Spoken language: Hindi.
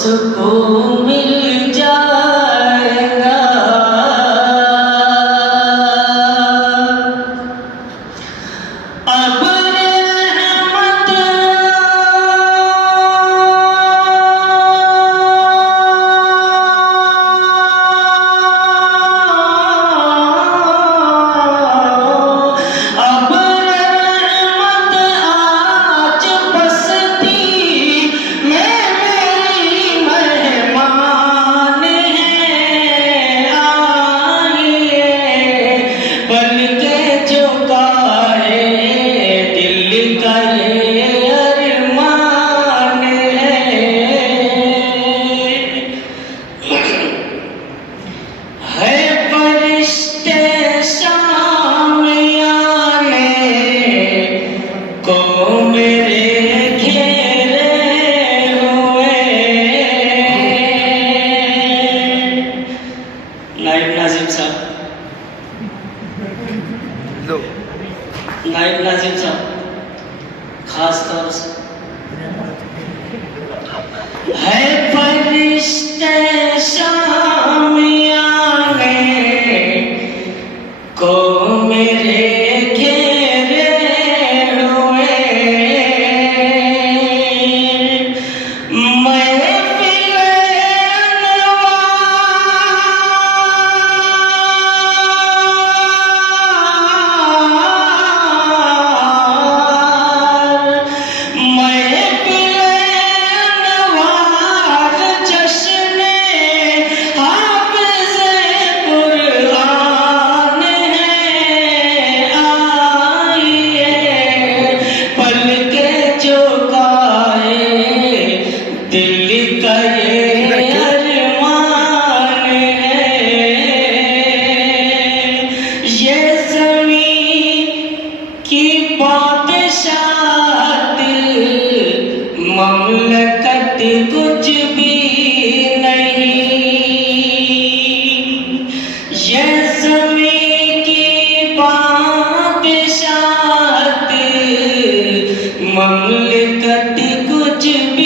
उसको मिल जाएगा। अब रहमत आज बसती में मेरी मेहमान है। आइए पलके झुकाए दिल का ये अरमान है फरिश्ते शाम आने को मेरे घेरे हुए। नाइब नाजिम साहब, नाइब नाजिम साहब खास तौर से है फरिश्ते शाम आने को मेरे घेरे हुए। दिल का ये अरमान है। ये ज़मीं की बादशाहत ममलकत कुछ भी नहीं। ये ज़मीं की बादशाहत ममलकत कुछ भी